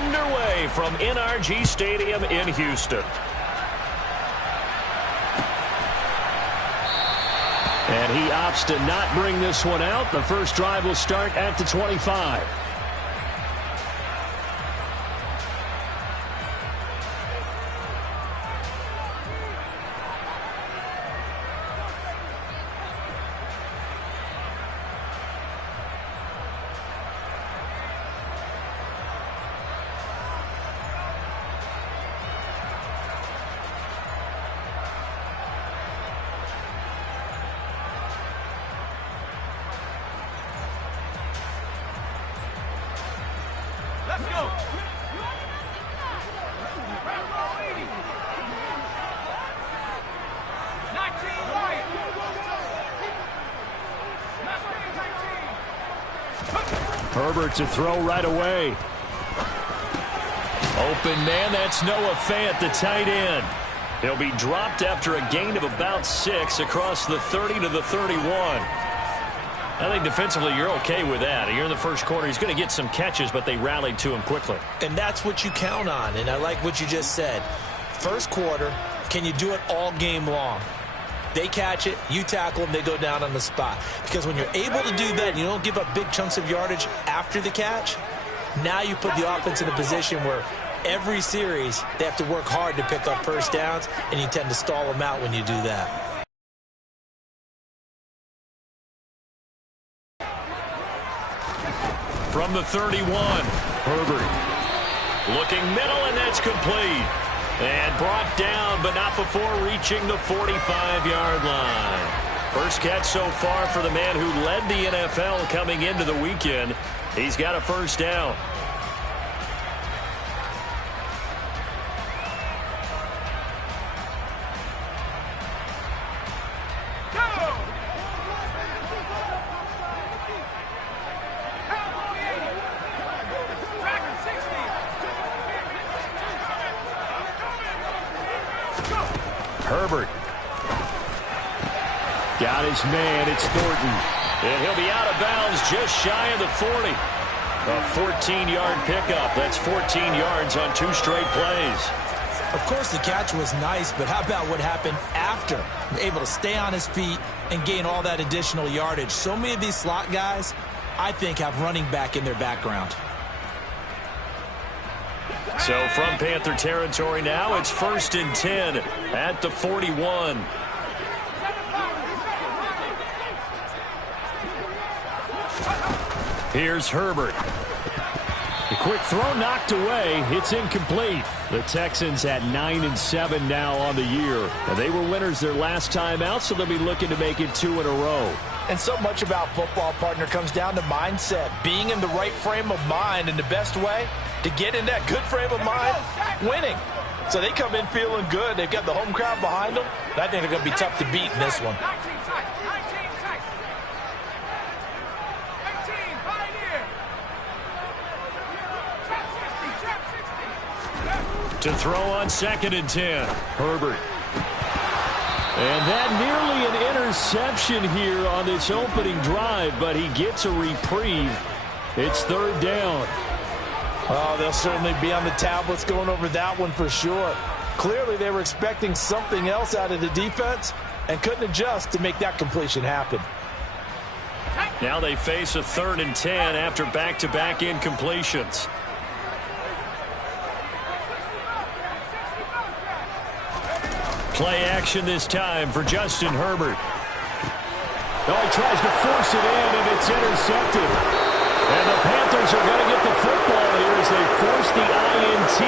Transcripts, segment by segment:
underway from NRG Stadium in Houston. And he opts to not bring this one out. The first drive will start at the 25. Let's go. Herbert to throw right away. Open man, that's Noah Fant, the tight end. He'll be dropped after a gain of about 6 across the 30 to the 31. I think defensively you're okay with that. You're in the first quarter. He's going to get some catches, but they rallied to him quickly. And that's what you count on, and I like what you just said. First quarter, can you do it all game long? They catch it, you tackle them, they go down on the spot. Because when you're able to do that and you don't give up big chunks of yardage after the catch, now you put the offense in a position where every series they have to work hard to pick up first downs, and you tend to stall them out when you do that. From the 31, Herbert looking middle, and that's complete. And brought down, but not before reaching the 45-yard line. First catch so far for the man who led the NFL coming into the weekend. He's got a first down. Herbert got his man. It's Thornton. And he'll be out of bounds just shy of the 40. A 14-yard pickup. That's 14 yards on 2 straight plays. Of course, the catch was nice, but how about what happened after? Able to stay on his feet and gain all that additional yardage. So many of these slot guys, I think, have running back in their background. So from Panther territory now, it's 1st and 10 at the 41. Here's Herbert. The quick throw knocked away. It's incomplete. The Texans at 9-7 now on the year. And they were winners their last time out, so they'll be looking to make it 2 in a row. And so much about football, partner, comes down to mindset. Being in the right frame of mind, and the best way to get in that good frame of mind, winning. So they come in feeling good. They've got the home crowd behind them. I think they're going to be tough to beat in this one. To throw on 2nd and 10. Herbert. And that nearly an interception here on this opening drive, but he gets a reprieve. It's 3rd down. Oh, they'll certainly be on the tablets going over that one for sure. Clearly, they were expecting something else out of the defense and couldn't adjust to make that completion happen. Now they face a 3rd and 10 after back-to-back incompletions. Play action this time for Justin Herbert. Oh, he tries to force it in, and it's intercepted. And the Panthers are going to get the football here as they force the INT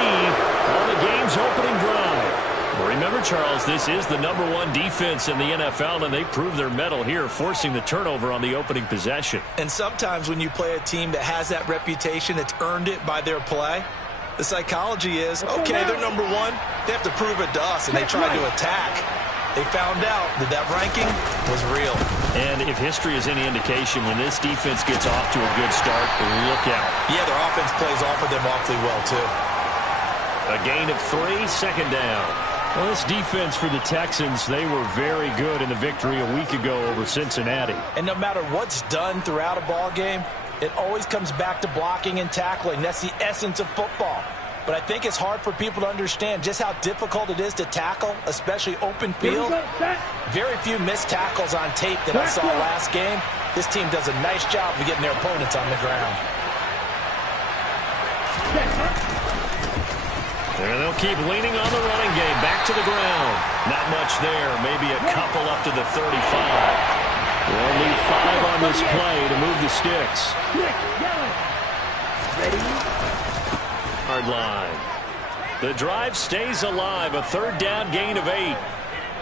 on the game's opening drive. Remember, Charles, this is the #1 defense in the NFL, and they prove their mettle here, forcing the turnover on the opening possession. And sometimes when you play a team that has that reputation, that's earned it by their play, the psychology is, okay, they're #1. They have to prove it to us, and they tried to attack. They found out that that ranking was real. And if history is any indication, when this defense gets off to a good start, look out. Yeah, their offense plays off of them awfully well, too. A gain of 3, 2nd down. Well, this defense for the Texans, they were very good in the victory a week ago over Cincinnati. And no matter what's done throughout a ball game, It always comes back to blocking and tackling. That's the essence of football. But I think it's hard for people to understand just how difficult it is to tackle, especially open field. Very few missed tackles on tape that I saw last game. This team does a nice job of getting their opponents on the ground. And they'll keep leaning on the running game. Back to the ground. Not much there. Maybe a couple up to the 35. They'll need 5 on this play to move the sticks. Hard line. The drive stays alive. A 3rd down gain of 8.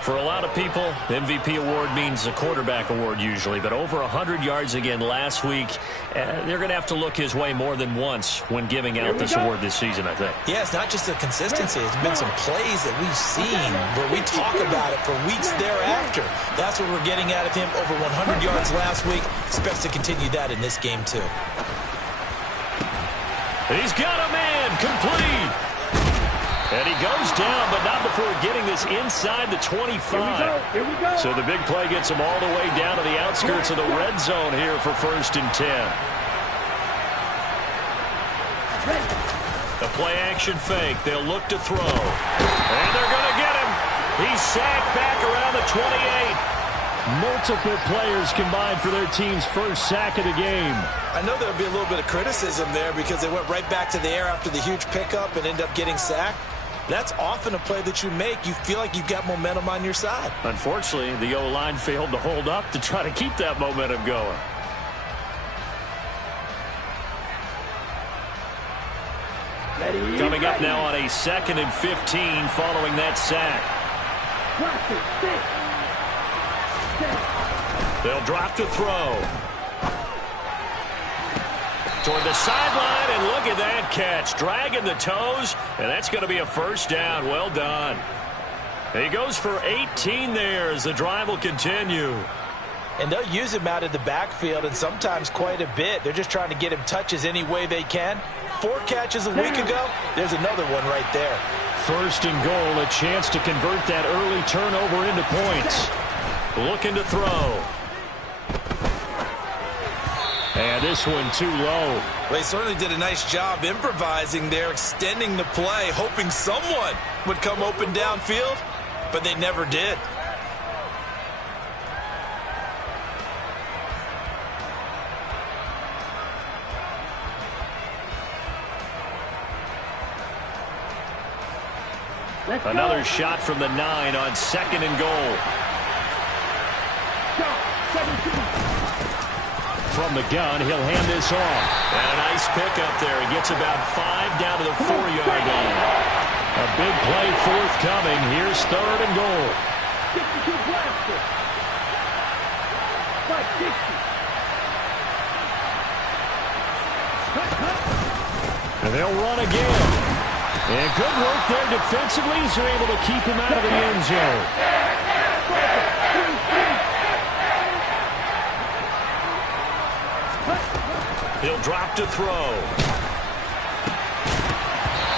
For a lot of people, MVP award means a quarterback award usually, but over 100 yards again last week. They're going to have to look his way more than once when giving out this award this season, I think. Yeah, it's not just the consistency. It's been some plays that we've seen where we talk about it for weeks thereafter. That's what we're getting out of him. Over 100 yards last week. Expects to continue that in this game, too. He's got a man. Complete. And he goes down, but not before getting this inside the 25. Here we go. So the big play gets him all the way down to the outskirts of the red zone here for 1st and 10. The play-action fake. They'll look to throw. And they're going to get him. He's sacked back around the 28. Multiple players combined for their team's first sack of the game. I know there'll be a little bit of criticism there because they went right back to the air after the huge pickup and ended up getting sacked. That's often a play that you make. You feel like you've got momentum on your side. Unfortunately, the O-line failed to hold up to try to keep that momentum going. Coming up now on a 2nd and 15 following that sack. They'll drop to throw. Toward the sideline, and look at that catch. Dragging the toes, and that's going to be a 1st down. Well done. He goes for 18 there as the drive will continue. And they'll use him out of the backfield, and sometimes quite a bit. They're just trying to get him touches any way they can. 4 catches a week ago. There's another one right there. 1st and goal, a chance to convert that early turnover into points. Looking to throw. And this one too low. Well, he certainly did a nice job improvising there, extending the play, hoping someone would come open downfield, but they never did. Another shot from the 9 on 2nd and goal. From the gun, he'll hand this off. And a nice pickup there. He gets about 5 down to the 4-yard line. A big play forthcoming. Here's 3rd and goal. And they'll run again. And good work there defensively as they're able to keep him out of the end zone. He'll drop to throw.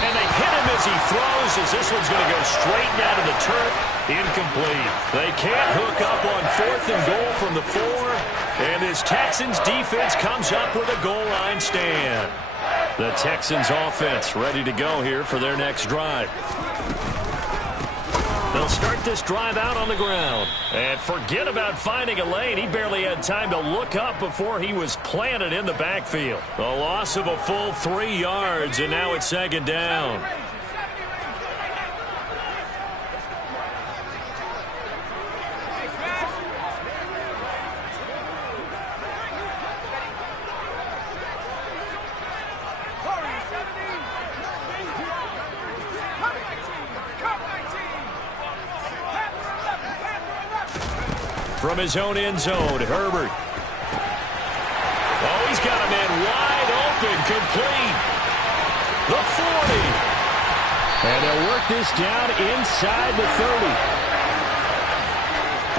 And they hit him as he throws, as this one's going to go straight down to the turf. Incomplete. They can't hook up on 4th and goal from the 4. And this Texans defense comes up with a goal line stand. The Texans offense ready to go here for their next drive. They'll start this drive out on the ground. And forget about finding a lane. He barely had time to look up before he was planted in the backfield. A loss of a full 3 yards, and now it's 2nd down. From his own end zone, Herbert. Oh, he's got a man wide open, complete. The 40. And they'll work this down inside the 30.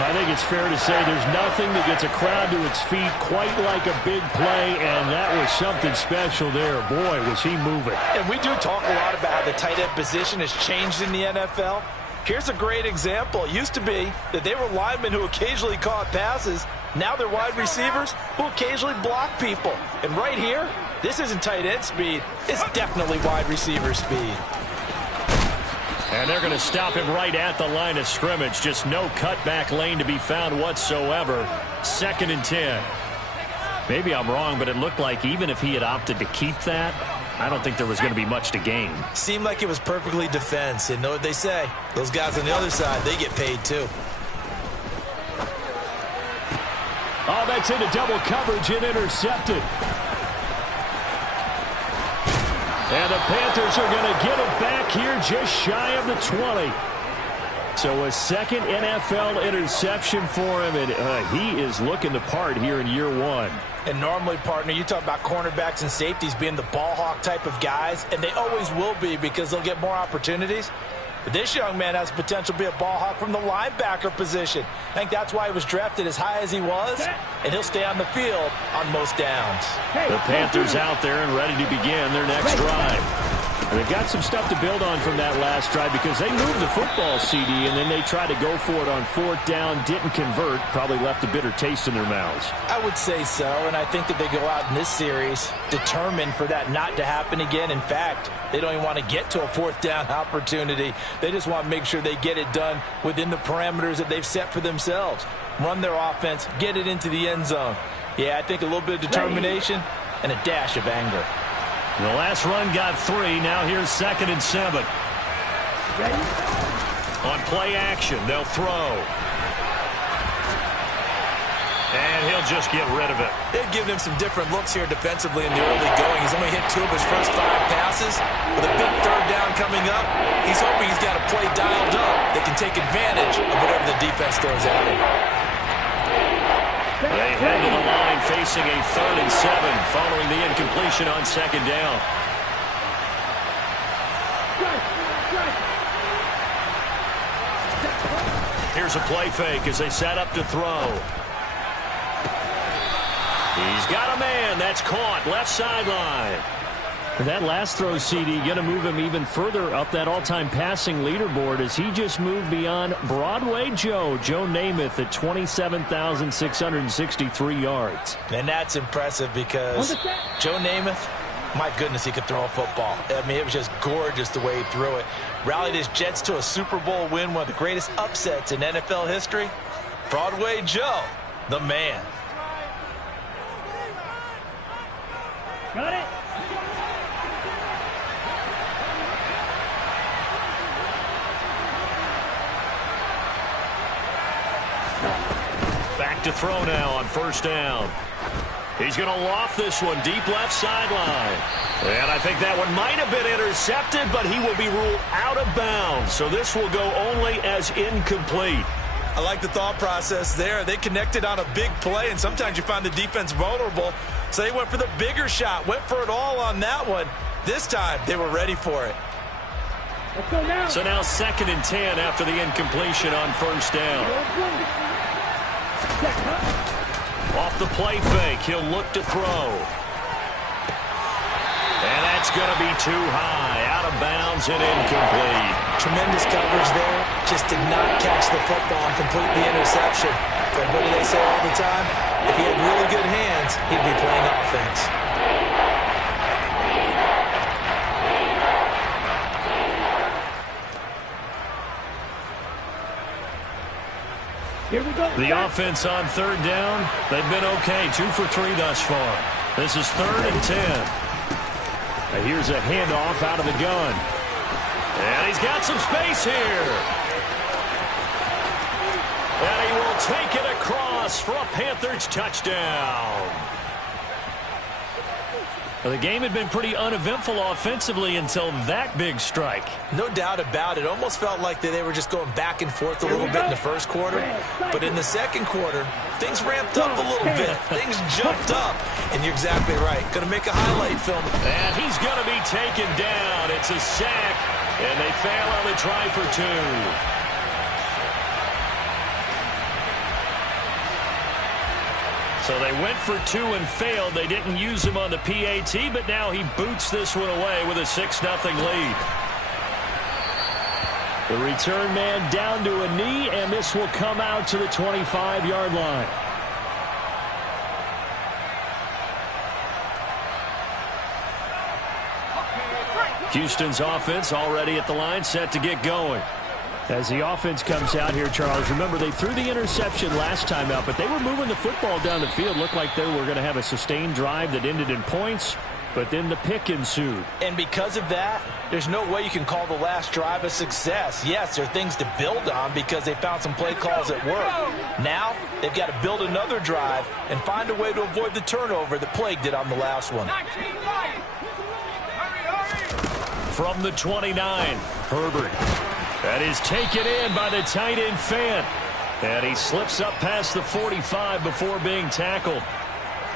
I think it's fair to say there's nothing that gets a crowd to its feet quite like a big play, and that was something special there. Boy, was he moving. And we do talk a lot about how the tight end position has changed in the NFL. Here's a great example. It used to be that they were linemen who occasionally caught passes. Now they're wide receivers who occasionally block people. And right here, this isn't tight end speed. It's definitely wide receiver speed. And they're going to stop him right at the line of scrimmage. Just no cutback lane to be found whatsoever. 2nd and 10. Maybe I'm wrong, but it looked like even if he had opted to keep that, I don't think there was going to be much to gain. Seemed like it was perfectly defense. And know what they say? Those guys on the other side, they get paid too. Oh, that's into double coverage and intercepted. And the Panthers are going to get it back here just shy of the 20. So a second NFL interception for him, and he is looking the part here in year 1. And normally, partner, you talk about cornerbacks and safeties being the ball hawk type of guys, and they always will be because they'll get more opportunities. But this young man has potential to be a ball hawk from the linebacker position. I think that's why he was drafted as high as he was, and he'll stay on the field on most downs. The Panthers out there and ready to begin their next drive. And they've got some stuff to build on from that last drive because they moved the football, CD, and then they tried to go for it on 4th down, didn't convert, probably left a bitter taste in their mouths. I would say so, and I think that they go out in this series determined for that not to happen again. In fact, they don't even want to get to a 4th down opportunity. They just want to make sure they get it done within the parameters that they've set for themselves. Run their offense, get it into the end zone. Yeah, I think a little bit of determination and a dash of anger. The last run got 3. Now here's 2nd and 7. On play action, they'll throw. And he'll just get rid of it. They've given him some different looks here defensively in the early going. He's only hit 2 of his first 5 passes. With a big 3rd down coming up, he's hoping he's got a play dialed up that can take advantage of whatever the defense throws at him. They head to the line facing a 3rd and 7 following the incompletion on 2nd down. Here's a play fake as they set up to throw. He's got a man. That's caught. Left sideline. That last throw, CD, going to move him even further up that all-time passing leaderboard as he just moved beyond Broadway Joe Namath at 27,663 yards. And that's impressive because Joe Namath, my goodness, he could throw a football. I mean, it was just gorgeous the way he threw it. Rallied his Jets to a Super Bowl win, one of the greatest upsets in NFL history. Broadway Joe, the man. Got it. Back to throw now on 1st down. He's going to loft this one deep left sideline. And I think that one might have been intercepted, but he will be ruled out of bounds. So this will go only as incomplete. I like the thought process there. They connected on a big play, and sometimes you find the defense vulnerable. So they went for the bigger shot, went for it all on that one. This time, they were ready for it. Let's go now. So now 2nd and 10 after the incompletion on 1st down. Off the play fake, he'll look to throw. And that's going to be too high, out of bounds and incomplete. Tremendous coverage there. Just did not catch the football and complete the interception. But what do they say all the time? If he had really good hands, he'd be playing offense. Here we go. The offense on 3rd down, they've been okay, 2 for 3 thus far. This is 3rd and 10. And here's a handoff out of the gun. And he's got some space here. And he will take it across for a Panthers touchdown. Well, the game had been pretty uneventful offensively until that big strike. No doubt about it. Almost felt like they were just going back and forth a little bit in the first quarter. But in the second quarter, things ramped up a little bit. Things jumped up. And you're exactly right. Going to make a highlight film. And he's going to be taken down. It's a sack. And they fail on the try for 2. So they went for 2 and failed. They didn't use him on the PAT, but now he boots this one away with a 6-0 lead. The return man down to a knee, and this will come out to the 25-yard line. Houston's offense already at the line, set to get going. As the offense comes out here, Charles, remember they threw the interception last time out, but they were moving the football down the field. Looked like they were going to have a sustained drive that ended in points, but then the pick ensued. And because of that, there's no way you can call the last drive a success. Yes, there are things to build on because they found some play calls that work. Now, they've got to build another drive and find a way to avoid the turnover that plagued it on the last one. From the 29, Herbert. That is taken in by the tight end Fant. And he slips up past the 45 before being tackled.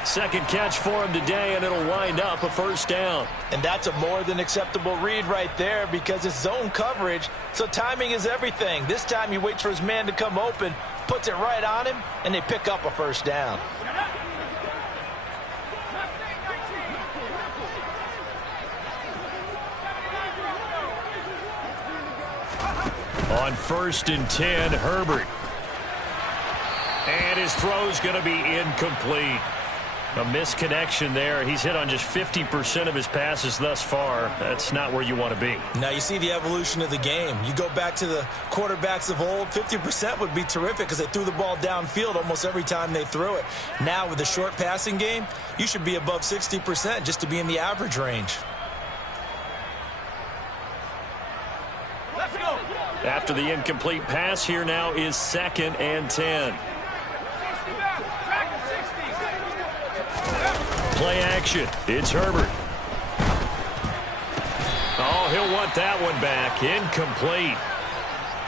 Second catch for him today, and it'll wind up a first down. And that's a more than acceptable read right there because it's zone coverage, so timing is everything. This time he waits for his man to come open, puts it right on him, and they pick up a first down. On 1st and 10, Herbert. And his throw's going to be incomplete. A misconnection there. He's hit on just 50% of his passes thus far. That's not where you want to be. Now you see the evolution of the game. You go back to the quarterbacks of old, 50% would be terrific because they threw the ball downfield almost every time they threw it. Now with the short passing game, you should be above 60% just to be in the average range. Let's go. After the incomplete pass, here now is 2nd and 10. Play action. It's Herbert. Oh, he'll want that one back. Incomplete.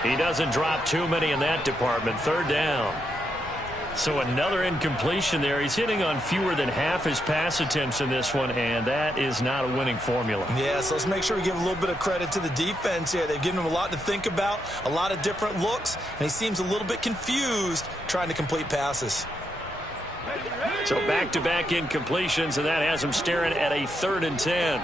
He doesn't drop too many in that department. 3rd down. So another incompletion there. He's hitting on fewer than half his pass attempts in this one, and that is not a winning formula. Yeah, so let's make sure we give a little bit of credit to the defense here. They've given him a lot to think about, a lot of different looks, and he seems a little bit confused trying to complete passes. So back-to-back incompletions, and that has him staring at a 3rd and 10.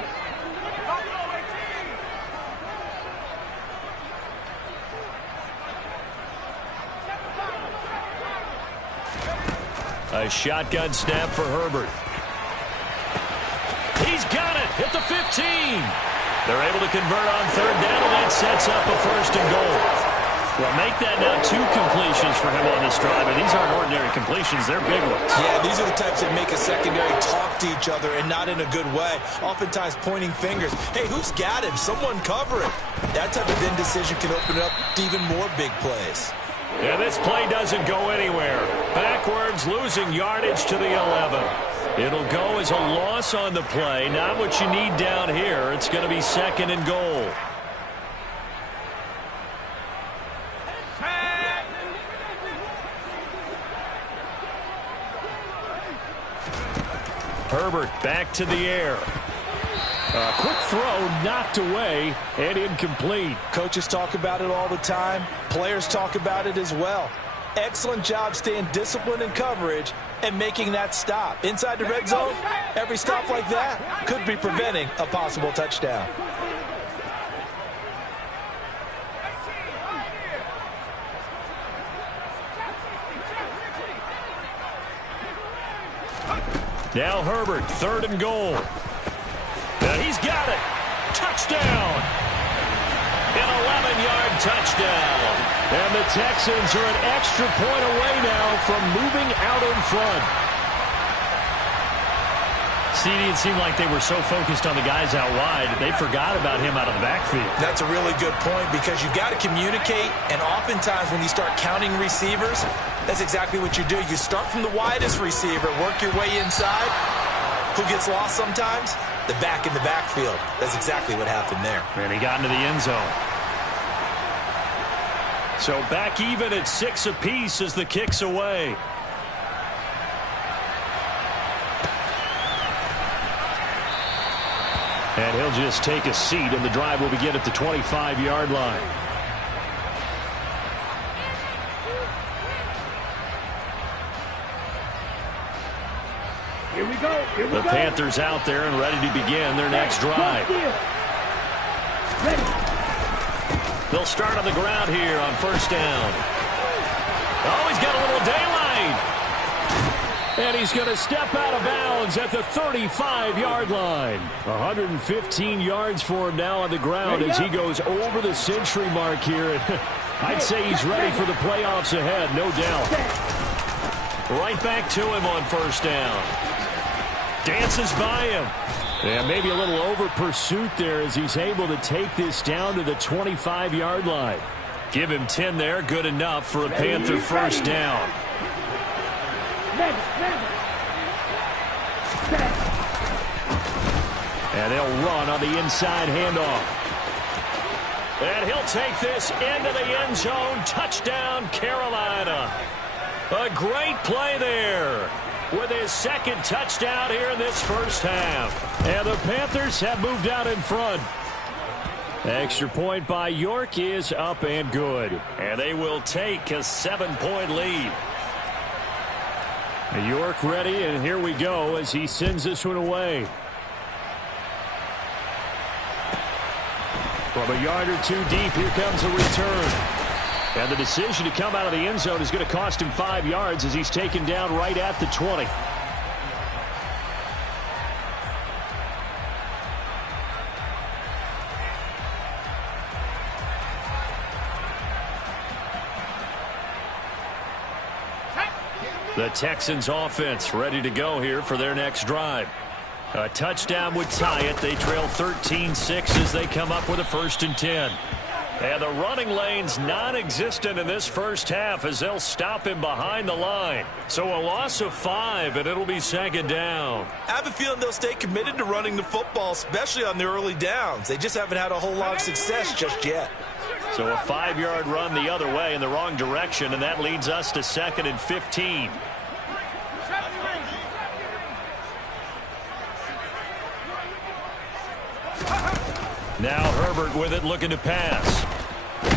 A shotgun snap for Herbert. He's got it at the 15. They're able to convert on 3rd down, and that sets up a 1st and goal. Well, make that now 2 completions for him on this drive, and these aren't ordinary completions. They're big ones. Yeah, these are the types that make a secondary talk to each other and not in a good way. Oftentimes pointing fingers. Hey, who's got him? Someone cover it. That type of indecision can open up to even more big plays. Yeah, this play doesn't go anywhere. Backwards, losing yardage to the 11. It'll go as a loss on the play. Not what you need down here. It's going to be 2nd and goal. Herbert back to the air. A quick throw knocked away and incomplete. Coaches talk about it all the time. Players talk about it as well. Excellent job staying disciplined in coverage and making that stop. Inside the red zone, every stop like that could be preventing a possible touchdown. Now Herbert, 3rd and goal. And he's got it. Touchdown. An 11-yard touchdown. And the Texans are an extra point away now from moving out in front. CD, it seemed like they were so focused on the guys out wide, they forgot about him out of the backfield. That's a really good point because you've got to communicate, and oftentimes when you start counting receivers, that's exactly what you do. You start from the widest receiver, work your way inside. Who gets lost sometimes? The back in the backfield. That's exactly what happened there. And he got into the end zone. So back even at 6 apiece as the kick's away. And he'll just take a seat, and the drive will begin at the 25-yard line. Here we go. Here we The go. Panthers out there and ready to begin their next drive. Ready. They'll start on the ground here on 1st down. Oh, he's got a little daylight. And he's going to step out of bounds at the 35-yard line. 115 yards for him now on the ground as he goes over the century mark here. I'd say he's ready for the playoffs ahead, no doubt. Right back to him on first down. Dances by him. And maybe a little over pursuit there as he's able to take this down to the 25-yard line. Give him 10 there, good enough for a Panther first down. And they'll run on the inside handoff. And he'll take this into the end zone. Touchdown, Carolina. A great play there with his second touchdown here in this first half. And the Panthers have moved out in front. Extra point by York is up and good. And they will take a 7-point lead. York ready, and here we go as he sends this one away. From a yard or two deep, here comes a return. And the decision to come out of the end zone is going to cost him 5 yards as he's taken down right at the 20. The Texans offense ready to go here for their next drive. A touchdown would tie it. They trail 13-6 as they come up with a 1st and 10. And the running lane's non-existent in this first half as they'll stop him behind the line. So a loss of 5, and it'll be 2nd down. I have a feeling they'll stay committed to running the football, especially on the early downs. They just haven't had a whole lot of success just yet. So a 5-yard run the other way in the wrong direction, and that leads us to 2nd and 15. Now Herbert with it, looking to pass.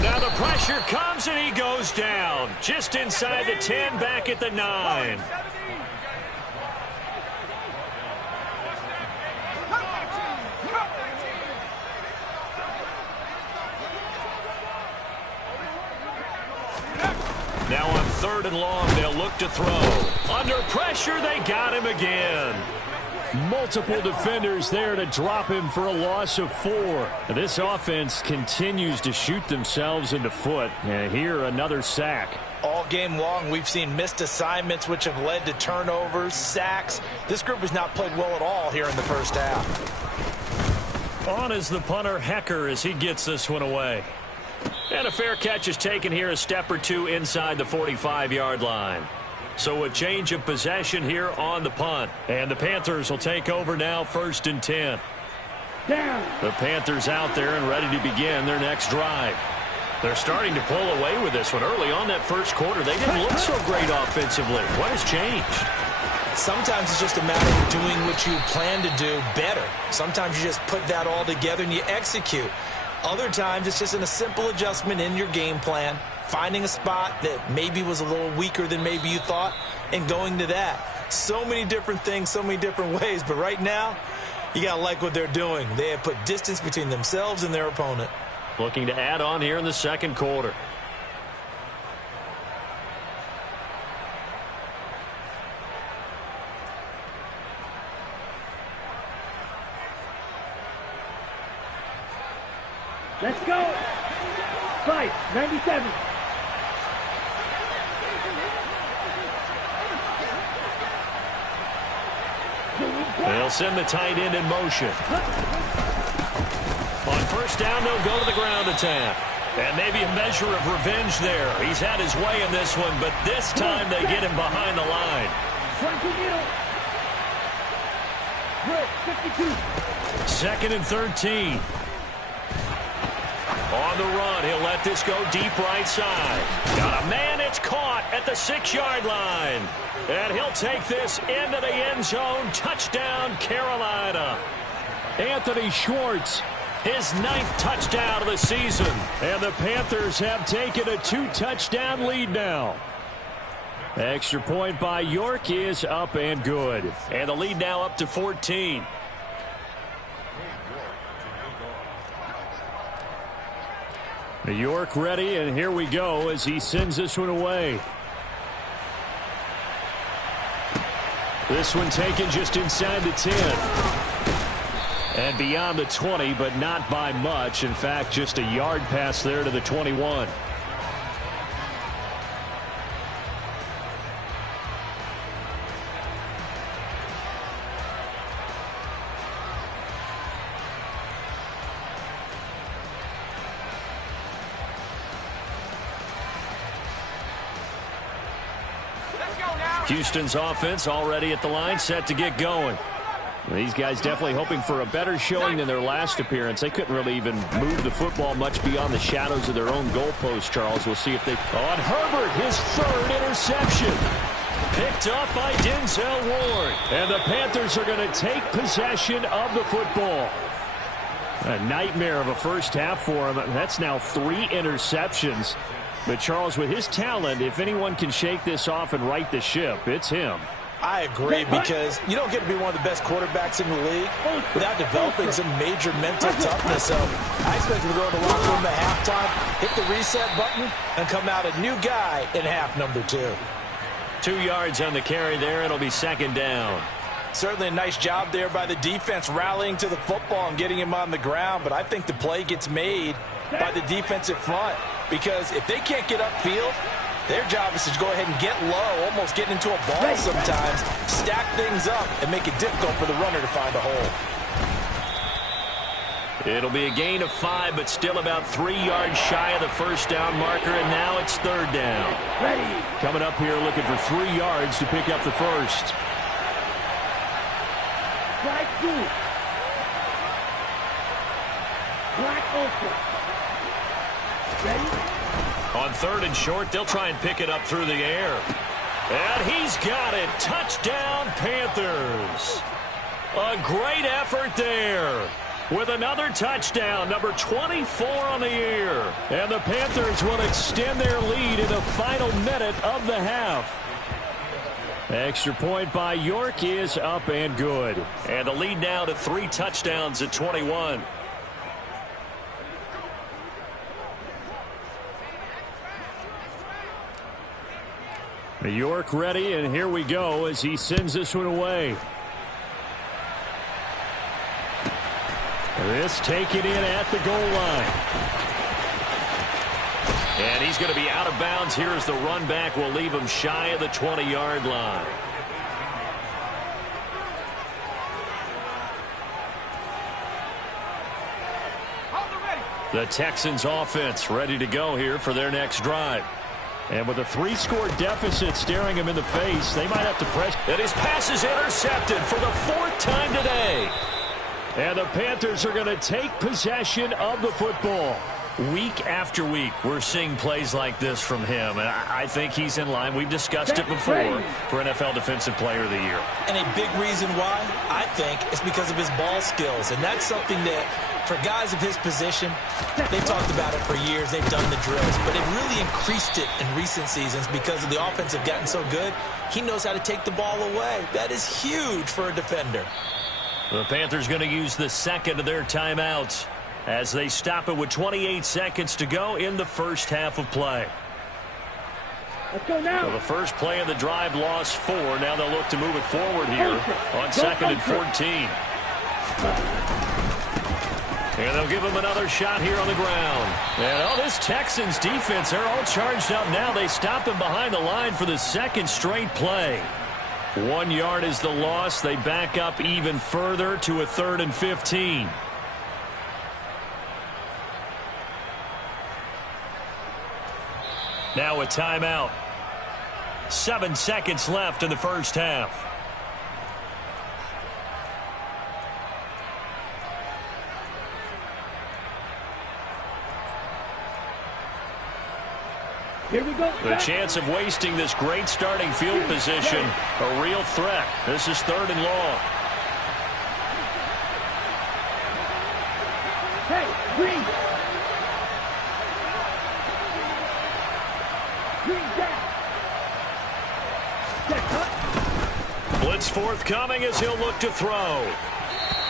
Now the pressure comes, and he goes down. Just inside the 10, back at the 9. Now on 3rd and long, they'll look to throw. Under pressure, they got him again. Multiple defenders there to drop him for a loss of 4. This offense continues to shoot themselves in the foot. And here, another sack. All game long, we've seen missed assignments, which have led to turnovers, sacks. This group has not played well at all here in the first half. On is the punter, Hecker, as he gets this one away. And a fair catch is taken here a step or two inside the 45-yard line. So a change of possession here on the punt. And the Panthers will take over now, 1st and 10. Down. The Panthers out there and ready to begin their next drive. They're starting to pull away with this one. Early on that first quarter, they didn't look so great offensively. What has changed? Sometimes it's just a matter of doing what you plan to do better. Sometimes you just put that all together and you execute. Other times it's just a simple adjustment in your game plan, finding a spot that maybe was a little weaker than maybe you thought, and going to that. So many different things, so many different ways, but right now, you got to like what they're doing. They have put distance between themselves and their opponent. Looking to add on here in the second quarter. Let's go. Fight. 97. They'll send the tight end in motion. On first down, they'll go to the ground attack. And maybe a measure of revenge there. He's had his way in this one, but this time they get him behind the line. 2nd and 13. On the run, he'll let this go deep right side. Got a man, it's caught at the 6-yard line. And he'll take this into the end zone. Touchdown, Carolina. Anthony Schwartz, his 9th touchdown of the season. And the Panthers have taken a 2-touchdown lead now. Extra point by York is up and good. And the lead now up to 14. York ready, and here we go as he sends this one away. This one taken just inside the 10. And beyond the 20, but not by much. In fact, just a yard pass there to the 21. Houston's offense already at the line, set to get going. These guys definitely hoping for a better showing than their last appearance. They couldn't really even move the football much beyond the shadows of their own goalpost, Charles. We'll see if they... On Herbert, his third interception. Picked up by Denzel Ward. And the Panthers are going to take possession of the football. A nightmare of a first half for him. That's now 3 interceptions. But, Charles, with his talent, if anyone can shake this off and right the ship, it's him. I agree, because you don't get to be one of the best quarterbacks in the league without developing some major mental toughness. So I expect him to go in the locker room at halftime, hit the reset button, and come out a new guy in half number 2. 2 yards on the carry there. It'll be second down. Certainly a nice job there by the defense rallying to the football and getting him on the ground. But I think the play gets made by the defensive front, because if they can't get upfield, their job is to go ahead and get low, almost get into a ball sometimes, stack things up, and make it difficult for the runner to find a hole. It'll be a gain of 5, but still about 3 yards shy of the first down marker, and now it's third down. Coming up here looking for 3 yards to pick up the first. Black 2. Black Ultra. Ready? On third and short, they'll try and pick it up through the air. And he's got it. Touchdown, Panthers. A great effort there with another touchdown, number 24 on the year. And the Panthers will extend their lead in the final minute of the half. Extra point by York is up and good. And the lead now to 3 touchdowns at 21. York ready, and here we go as he sends this one away. This taken in at the goal line. And he's going to be out of bounds here as the run back will leave him shy of the 20-yard line. The Texans offense ready to go here for their next drive. And with a 3-score deficit staring him in the face, they might have to press. And his pass is intercepted for the 4th time today. And the Panthers are going to take possession of the football. Week after week, we're seeing plays like this from him. And I think he's in line. We've discussed it before for NFL Defensive Player of the Year. And a big reason why, I think, is because of his ball skills. And that's something that, for guys of his position, they've talked about it for years. They've done the drills. But they've really increased it in recent seasons because of the offense have gotten so good. He knows how to take the ball away. That is huge for a defender. The Panthers going to use the second of their timeouts as they stop it with 28 seconds to go in the first half of play. Let's go now. So the first play of the drive lost 4. Now they'll look to move it forward here on 2nd and 14. And they'll give him another shot here on the ground. And this Texans defense, they're all charged up now. They stop him behind the line for the 2nd straight play. 1 yard is the loss. They back up even further to a 3rd and 15. Now a timeout. 7 seconds left in the first half. Here we go. The chance of wasting this great starting field position, a real threat. This is 3rd and long. Hey, green. Blitz forthcoming as he'll look to throw.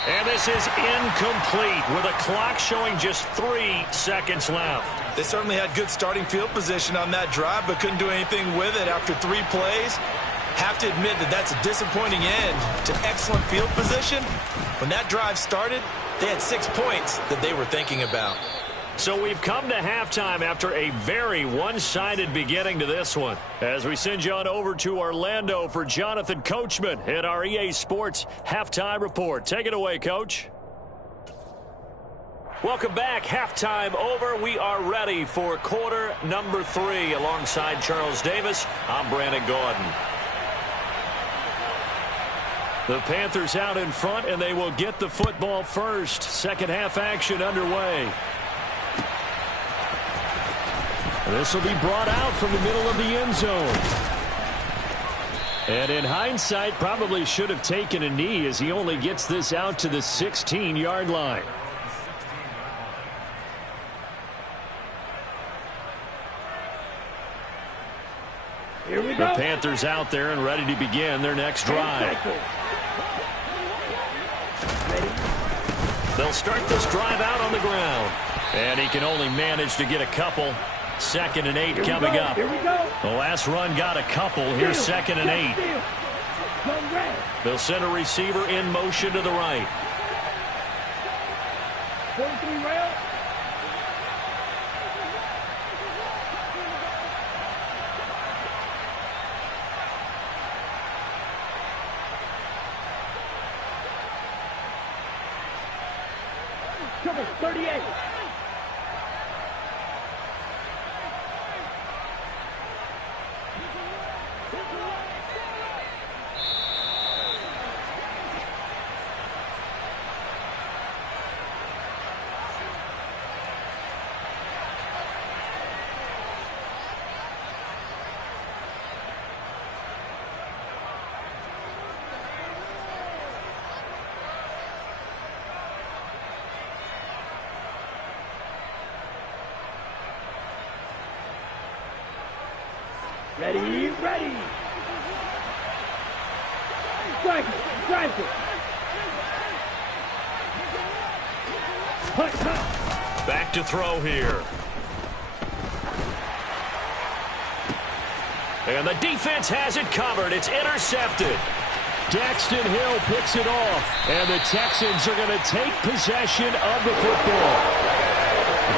And this is incomplete with a clock showing just 3 seconds left. They certainly had good starting field position on that drive, but couldn't do anything with it after 3 plays. Have to admit that that's a disappointing end to excellent field position. When that drive started, they had 6 points that they were thinking about. So we've come to halftime after a very one-sided beginning to this one. As we send you on over to Orlando for Jonathan Coachman at our EA Sports Halftime Report. Take it away, Coach. Welcome back. Halftime over. We are ready for quarter number 3. Alongside Charles Davis, I'm Brandon Gaudin. The Panthers out in front, and they will get the football first. Second half action underway. This will be brought out from the middle of the end zone. And in hindsight, probably should have taken a knee as he only gets this out to the 16-yard line. Here we The go. Panthers out there and ready to begin their next drive. They'll start this drive out on the ground. And he can only manage to get a couple. 2nd and 8 coming up. Here we go. The last run got a couple. Here's 2nd and 8. They'll send a receiver in motion to the right. 43 rail. Number 38. Ready, ready. Strike it, strike it. Punt, punt. Back to throw here. And the defense has it covered. It's intercepted. Daxton Hill picks it off. And the Texans are going to take possession of the football.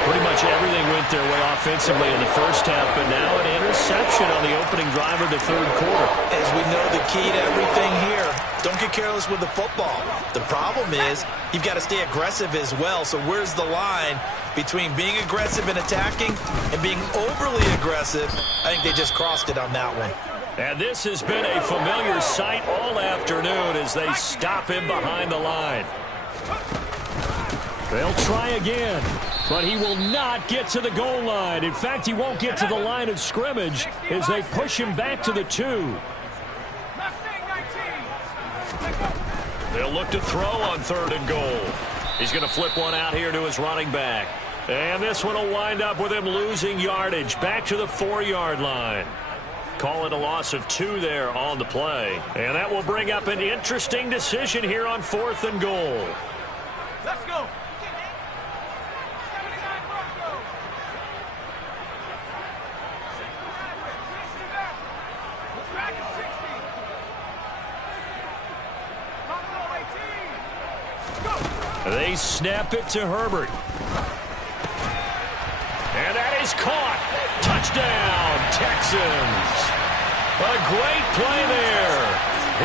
Pretty much everything went their way offensively in the first half, but now an interception on the opening drive of the third quarter. As we know, the key to everything here, don't get careless with the football. The problem is you've got to stay aggressive as well. So where's the line between being aggressive and attacking and being overly aggressive? I think they just crossed it on that one. And this has been a familiar sight all afternoon as they stop him behind the line. They'll try again, but he will not get to the goal line. In fact, he won't get to the line of scrimmage as they push him back to the 2. They'll look to throw on 3rd and goal. He's going to flip one out here to his running back. And this one will wind up with him losing yardage back to the 4-yard line. Call it a loss of 2 there on the play. And that will bring up an interesting decision here on 4th and goal. Let's go. They snap it to Herbert. And that is caught. Touchdown, Texans. A great play there.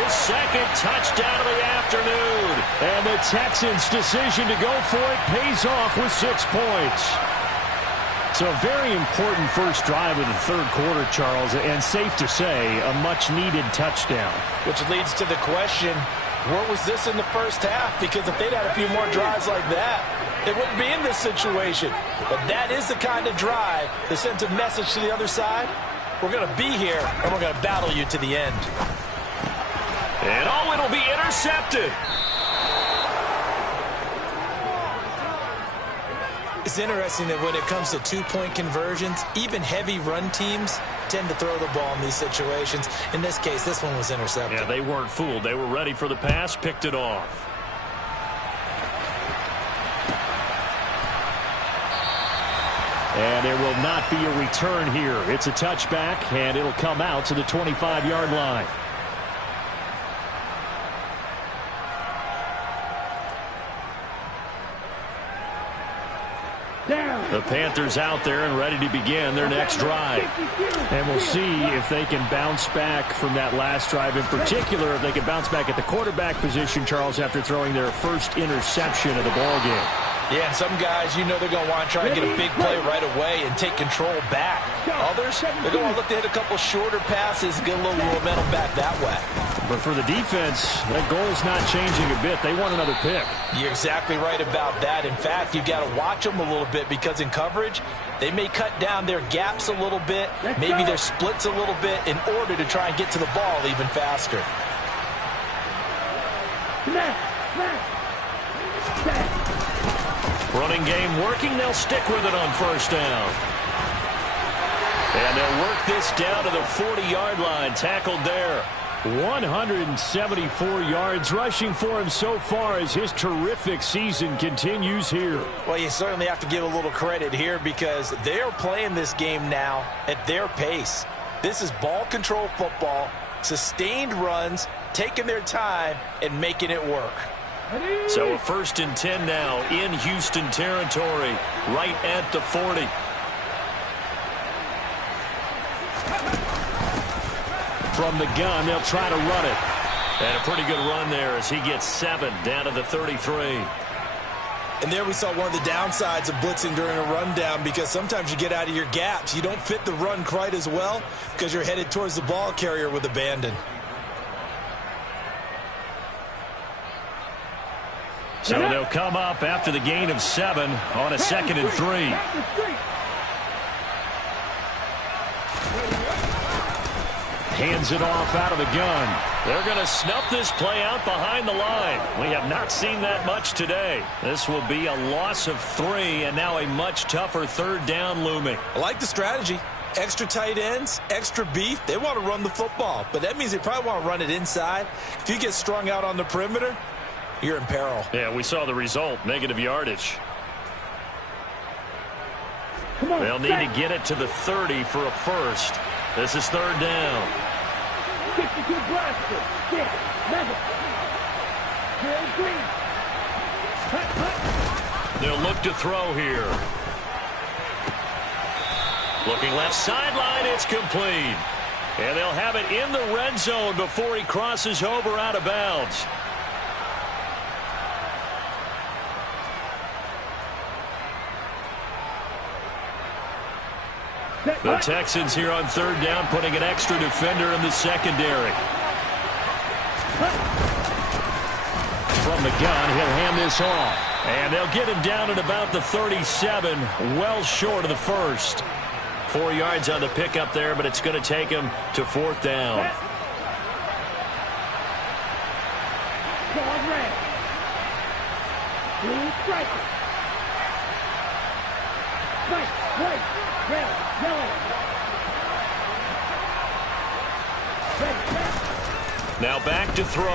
His 2nd touchdown of the afternoon. And the Texans' decision to go for it pays off with 6 points. So a very important first drive of the third quarter, Charles, and safe to say, a much-needed touchdown. Which leads to the question, where was this in the first half? Because if they'd had a few more drives like that, they wouldn't be in this situation. But that is the kind of drive that sends a message to the other side. We're going to be here, and we're going to battle you to the end. And oh, it'll be intercepted. It's interesting that when it comes to two-point conversions, even heavy run teams tend to throw the ball in these situations. In this case, this one was intercepted. Yeah, they weren't fooled. They were ready for the pass, picked it off. And there will not be a return here. It's a touchback, and it'll come out to the 25-yard line. Down. The Panthers out there and ready to begin their next drive. And we'll see if they can bounce back from that last drive. In particular, if they can bounce back at the quarterback position, Charles, after throwing their first interception of the ball game. Yeah, some guys, you know they're going to want to try and get a big play right away and take control back. Others, they're going to look to hit a couple shorter passes and get a little momentum back that way. But for the defense, that goal's not changing a bit. They want another pick. You're exactly right about that. In fact, you've got to watch them a little bit because in coverage, they may cut down their gaps a little bit, maybe their splits a little bit in order to try and get to the ball even faster. Running game working. They'll stick with it on first down. And they'll work this down to the 40-yard line. Tackled there. 174 yards rushing for him so far as his terrific season continues here. Well, you certainly have to give a little credit here because they're playing this game now at their pace. This is ball control football, sustained runs, taking their time, and making it work. So a 1st and 10 now in Houston territory, right at the 40. From the gun, they'll try to run it. And a pretty good run there as he gets 7 down to the 33. And there we saw one of the downsides of blitzing during a rundown because sometimes you get out of your gaps. You don't fit the run quite as well because you're headed towards the ball carrier with abandon. So they'll come up after the gain of 7 on a 2nd and 3. Hands it off out of the gun. They're going to snuff this play out behind the line. We have not seen that much today. This will be a loss of 3, and now a much tougher 3rd down looming. I like the strategy. Extra tight ends, extra beef. They want to run the football, but that means they probably want to run it inside. If you get strung out on the perimeter, you're in peril. Yeah, we saw the result, negative yardage. They'll need to get it to the 30 for a first. This is 3rd down. 62 Bradford. 6. Level. Green. They'll look to throw here. Looking left sideline, it's complete. And they'll have it in the red zone before he crosses over out of bounds. The Texans here on 3rd down, putting an extra defender in the secondary. From the gun, he'll hand this off. And they'll get him down at about the 37, well short of the first. 4 yards on the pickup there, but it's going to take him to 4th down. Now back to throw.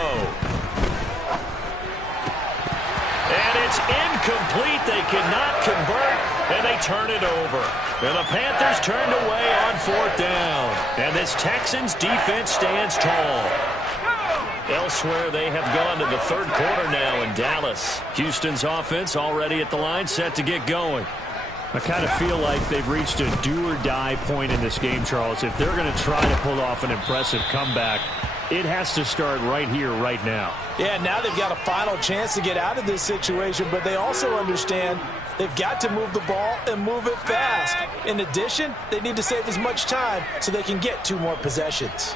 And it's incomplete. They cannot convert, and they turn it over. And the Panthers turned away on 4th down. And this Texans defense stands tall. Elsewhere, they have gone to the 3rd quarter now in Dallas. Houston's offense already at the line, set to get going. I kind of feel like they've reached a do-or-die point in this game, Charles. If they're going to try to pull off an impressive comeback, it has to start right here, right now. Yeah, now they've got a final chance to get out of this situation, but they also understand they've got to move the ball and move it fast. In addition, they need to save as much time so they can get 2 more possessions.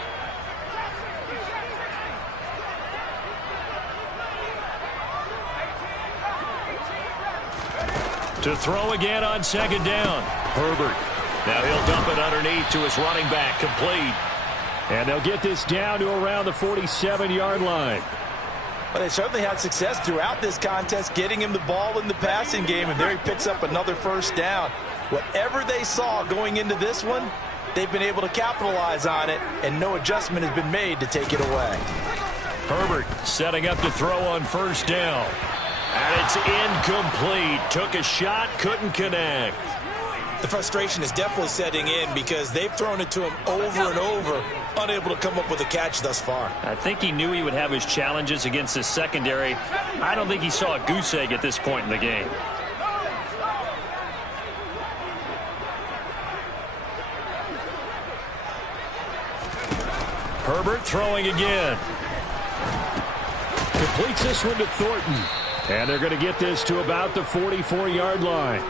To throw again on 2nd down. Herbert. Now he'll dump it underneath to his running back. Complete. And they'll get this down to around the 47-yard line. Well, they certainly had success throughout this contest getting him the ball in the passing game, and there he picks up another 1st down. Whatever they saw going into this one, they've been able to capitalize on it, and no adjustment has been made to take it away. Herbert setting up to throw on 1st down. And it's incomplete. Took a shot, couldn't connect. The frustration is definitely setting in because they've thrown it to him over and over, unable to come up with a catch thus far. I think he knew he would have his challenges against his secondary. I don't think he saw a goose egg at this point in the game. Herbert throwing again. Completes this one to Thornton. And they're going to get this to about the 44-yard line.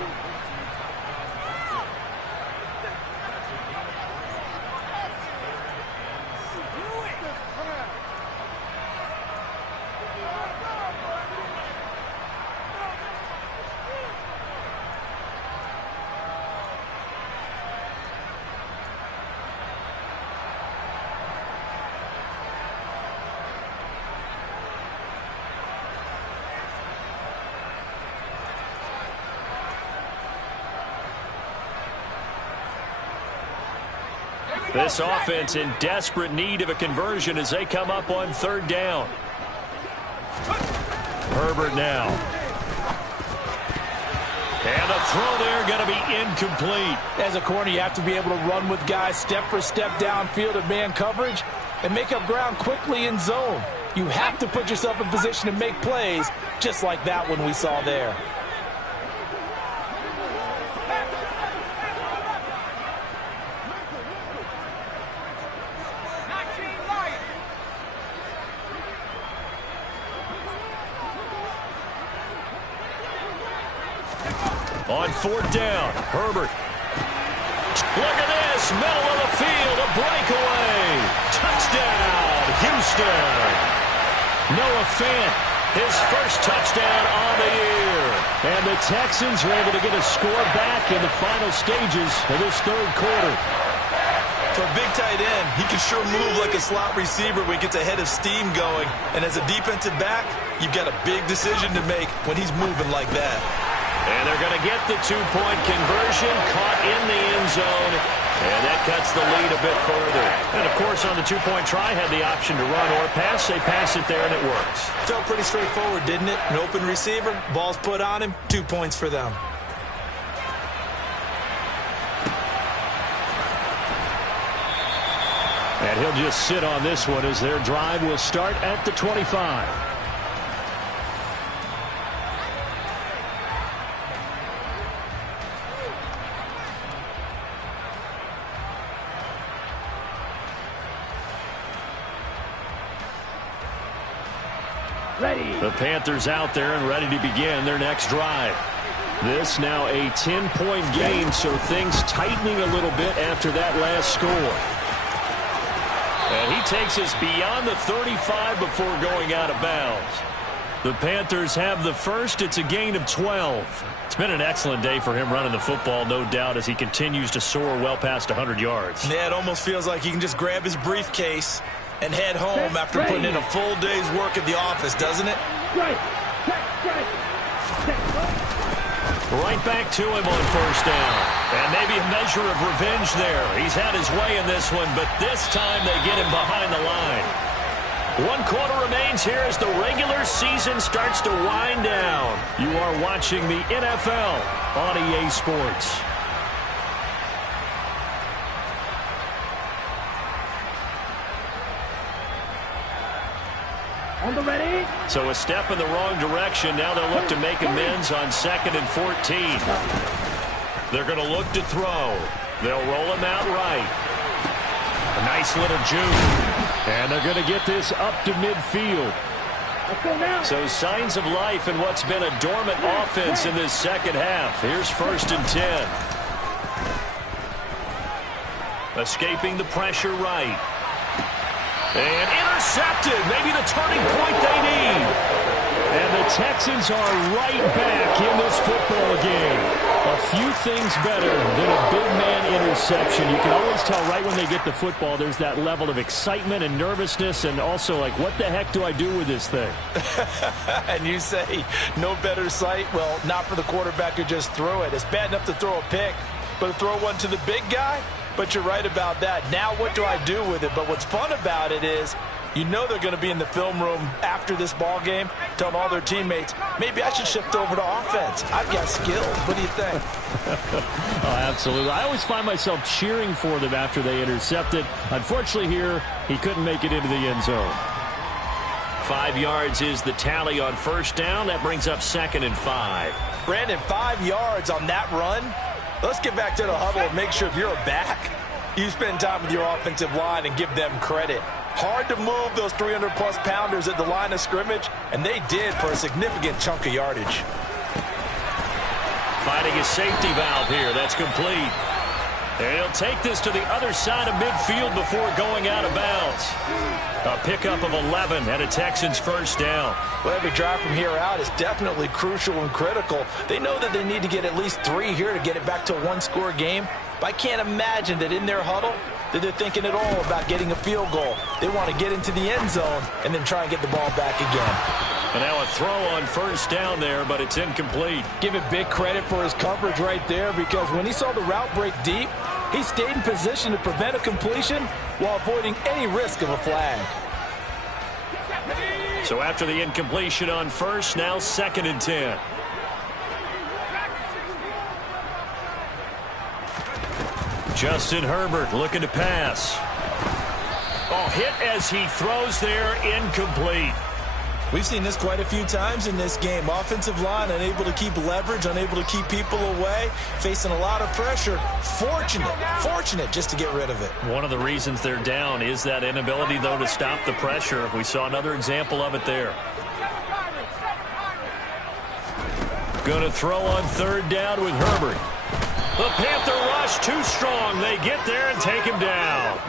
This offense in desperate need of a conversion as they come up on 3rd down. Herbert now. And the throw there going to be incomplete. As a corner, you have to be able to run with guys step for step downfield of man coverage and make up ground quickly in zone. You have to put yourself in position to make plays, just like that one we saw there. On 4th down, Herbert. Look at this, middle of the field, a breakaway. Touchdown, Houston. Noah Fant, his first touchdown on the year. And the Texans are able to get a score back in the final stages of this 3rd quarter. For a big tight end, he can sure move like a slot receiver when he gets a head of steam going. And as a defensive back, you've got a big decision to make when he's moving like that. And they're going to get the 2-point conversion, caught in the end zone, and that cuts the lead a bit further. And, of course, on the 2-point try, had the option to run or pass. They pass it there, and it works. Felt pretty straightforward, didn't it? An open receiver, ball's put on him, 2 points for them. And he'll just sit on this one as their drive will start at the 25. The Panthers out there and ready to begin their next drive. This now a 10-point game, so things tightening a little bit after that last score. And he takes us beyond the 35 before going out of bounds. The Panthers have the first. It's a gain of 12. It's been an excellent day for him running the football, no doubt, as he continues to soar well past 100 yards. Yeah, it almost feels like he can just grab his briefcase and head home after putting in a full day's work at the office, doesn't it? Right back to him on 1st down. And maybe a measure of revenge there. He's had his way in this one, but this time they get him behind the line. 1 quarter remains here as the regular season starts to wind down. You are watching the NFL on EA Sports. On the ready. So a step in the wrong direction. Now they'll look to make amends on 2nd and 14. They're going to look to throw. They'll roll him out right. A nice little juke. And they're going to get this up to midfield. So signs of life in what's been a dormant offense in this 2nd half. Here's 1st and 10. Escaping the pressure right. And intercepted. Maybe the turning point they need. And the Texans are right back in this football game. A few things better than a big man interception. You can always tell right when they get the football, there's that level of excitement and nervousness, and also like, what the heck do I do with this thing? And you say, no better sight? Well, not for the quarterback who just threw it. It's bad enough to throw a pick, but to throw one to the big guy? But you're right about that. Now what do I do with it? But what's fun about it is, you know they're going to be in the film room after this ball game, telling all their teammates, maybe I should shift over to offense. I've got skills. What do you think? Oh, absolutely. I always find myself cheering for them after they intercept it. Unfortunately here, he couldn't make it into the end zone. 5 yards is the tally on 1st down. That brings up 2nd and 5. Brandon, 5 yards on that run. Let's get back to the huddle and make sure if you're a back, you spend time with your offensive line and give them credit. Hard to move those 300-plus pounders at the line of scrimmage, and they did for a significant chunk of yardage. Finding a safety valve here. That's complete. And he'll take this to the other side of midfield before going out of bounds. A pickup of 11 and a Texans first down. Well, every drive from here out is definitely crucial and critical. They know that they need to get at least 3 here to get it back to a one-score game. But I can't imagine that in their huddle that they're thinking at all about getting a field goal. They want to get into the end zone and then try and get the ball back again. And now a throw on first down there, but it's incomplete. Give it big credit for his coverage right there, because when he saw the route break deep, he stayed in position to prevent a completion while avoiding any risk of a flag. So after the incompletion on first, now 2nd and 10. Justin Herbert looking to pass. Oh, hit as he throws there, incomplete. We've seen this quite a few times in this game. Offensive line unable to keep leverage, unable to keep people away, facing a lot of pressure. Fortunate just to get rid of it. One of the reasons they're down is that inability, though, to stop the pressure. We saw another example of it there. Going to throw on 3rd down with Herbert. The Panther rush too strong. They get there and take him down.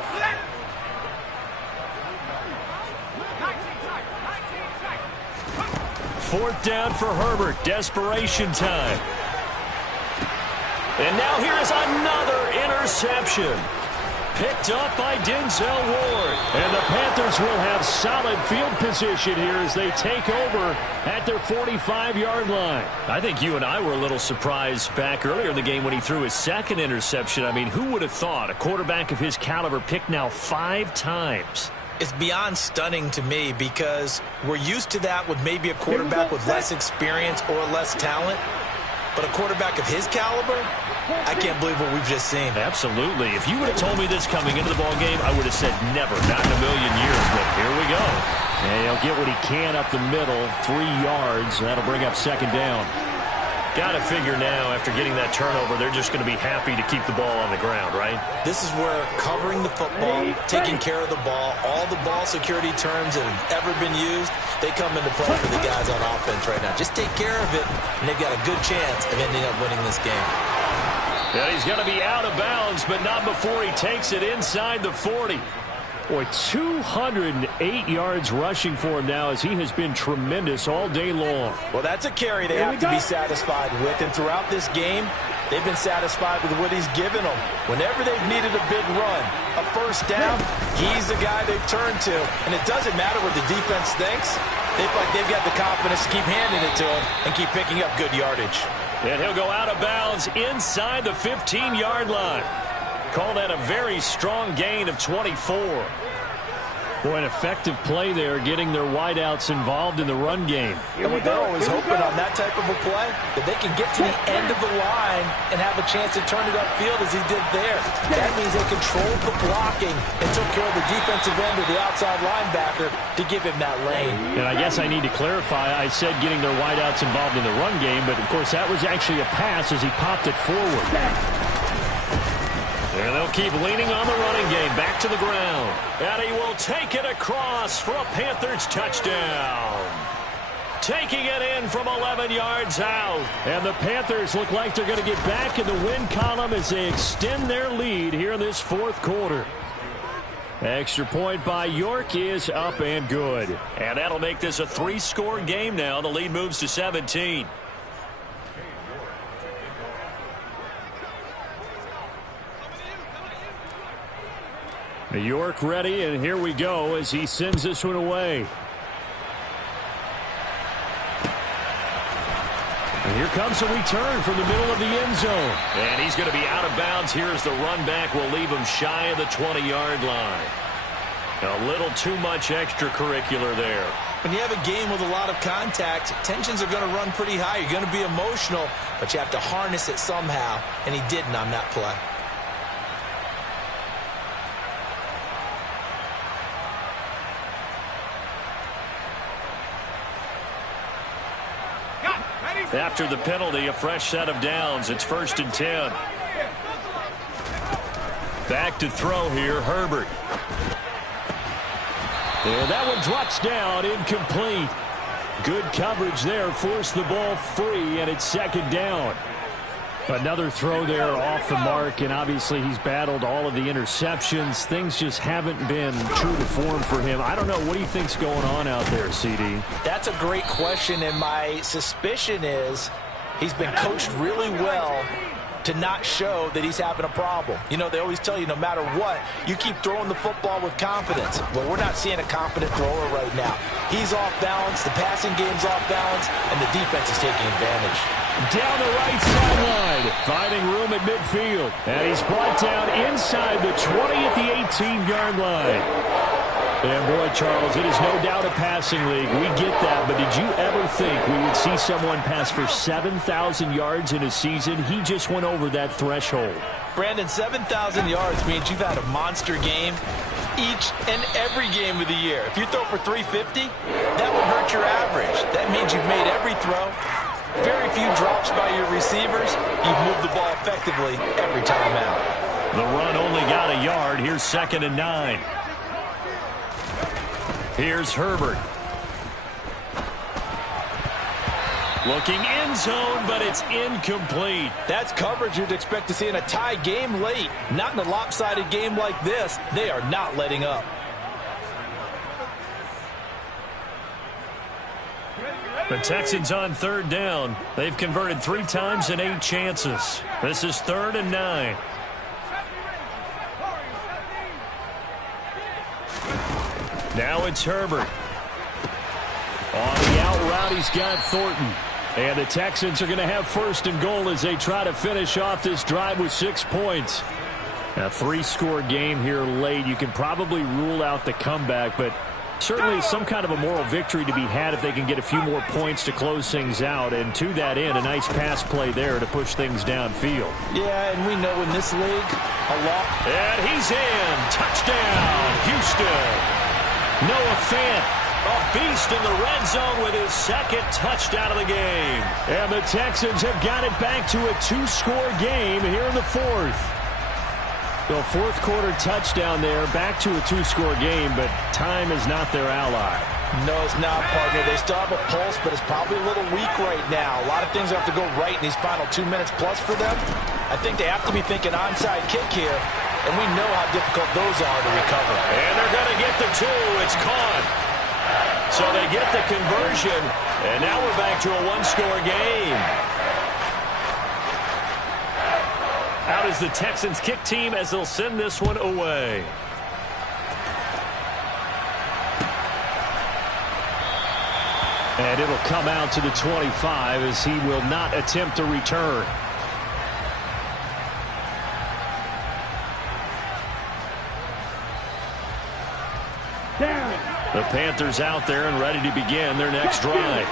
4th down for Herbert. Desperation time. And now here is another interception. Picked up by Denzel Ward. And the Panthers will have solid field position here as they take over at their 45-yard line. I think you and I were a little surprised back earlier in the game when he threw his 2nd interception. I mean, who would have thought a quarterback of his caliber picked now 5 times? It's beyond stunning to me, because we're used to that with maybe a quarterback with less experience or less talent. But a quarterback of his caliber, I can't believe what we've just seen. Absolutely. If you would have told me this coming into the ball game, I would have said never, not in a million years. But here we go. And he'll get what he can up the middle, 3 yards. That'll bring up 2nd down. Got to figure now, after getting that turnover, they're just going to be happy to keep the ball on the ground, right? This is where covering the football, taking care of the ball, all the ball security terms that have ever been used, they come into play for the guys on offense right now. Just take care of it, and they've got a good chance of ending up winning this game. Yeah, he's going to be out of bounds, but not before he takes it inside the 40. Boy, 208 yards rushing for him now, as he has been tremendous all day long. Well, that's a carry they have to be satisfied with. And throughout this game, they've been satisfied with what he's given them. Whenever they've needed a big run, a first down, he's the guy they've turned to. And it doesn't matter what the defense thinks. They feel like they've got the confidence to keep handing it to him and keep picking up good yardage. And he'll go out of bounds inside the 15-yard line. Call that a very strong gain of 24. Boy, an effective play there, getting their wideouts involved in the run game. And what they're always hoping on that type of a play, that they can get to the end of the line and have a chance to turn it upfield as he did there. That means they controlled the blocking and took care of the defensive end of the outside linebacker to give him that lane. And I guess I need to clarify, I said getting their wideouts involved in the run game, but of course that was actually a pass as he popped it forward. And they'll keep leaning on the running game, back to the ground. And he will take it across for a Panthers touchdown. Taking it in from 11 yards out. And the Panthers look like they're going to get back in the win column as they extend their lead here in this 4th quarter. Extra point by York is up and good. And that'll make this a 3-score game now. The lead moves to 17. York ready, and here we go as he sends this one away. And here comes a return from the middle of the end zone. And he's going to be out of bounds here as the run back will leave him shy of the 20-yard line. A little too much extracurricular there. When you have a game with a lot of contact, tensions are going to run pretty high. You're going to be emotional, but you have to harness it somehow, and he didn't on that play. After the penalty, a fresh set of downs. It's 1st and 10. Back to throw here, Herbert. And that one drops down, incomplete. Good coverage there, forced the ball free, and it's second down. Another throw there off the mark, and obviously he's battled all of the interceptions. Things just haven't been true to form for him. I don't know. What do you think's going on out there, CD? That's a great question, and my suspicion is he's been coached really well to not show that he's having a problem. You know, they always tell you no matter what, you keep throwing the football with confidence. Well, we're not seeing a confident thrower right now. He's off balance, the passing game's off balance, and the defense is taking advantage. Down the right sideline, finding room at midfield. And he's brought down inside the 20 at the 18-yard line. And boy, Charles, it is no doubt a passing league. We get that, but did you ever think we would see someone pass for 7,000 yards in a season? He just went over that threshold. Brandon, 7,000 yards means you've had a monster game each and every game of the year. If you throw for 350, that would hurt your average. That means you've made every throw. Very few drops by your receivers. You've moved the ball effectively every time out. The run only got a yard. Here's 2nd and 9. Here's Herbert. Looking end zone, but it's incomplete. That's coverage you'd expect to see in a tie game late. Not in a lopsided game like this. They are not letting up. The Texans on 3rd down. They've converted 3 times in 8 chances. This is 3rd and 9. Now it's Herbert. On the out route, he's got Thornton. And the Texans are going to have 1st and goal as they try to finish off this drive with 6 points. A 3-score game here late. You can probably rule out the comeback, but certainly some kind of a moral victory to be had if they can get a few more points to close things out. And to that end, a nice pass play there to push things downfield. Yeah, and we know in this league, a lot. And he's in. Touchdown, Houston. Noah Fant, a beast in the red zone with his 2nd touchdown of the game. And the Texans have got it back to a 2-score game here in the 4th. The 4th quarter touchdown there, back to a 2-score game, but time is not their ally. No, it's not, partner. They still have a pulse, but it's probably a little weak right now. A lot of things have to go right in these final 2 minutes plus for them. I think they have to be thinking onside kick here, and we know how difficult those are to recover. And they're going to get the 2. It's caught. So they get the conversion, and now we're back to a 1-score game. Out is the Texans kick team as they'll send this one away. And it'll come out to the 25 as he will not attempt to return. The Panthers out there and ready to begin their next drive.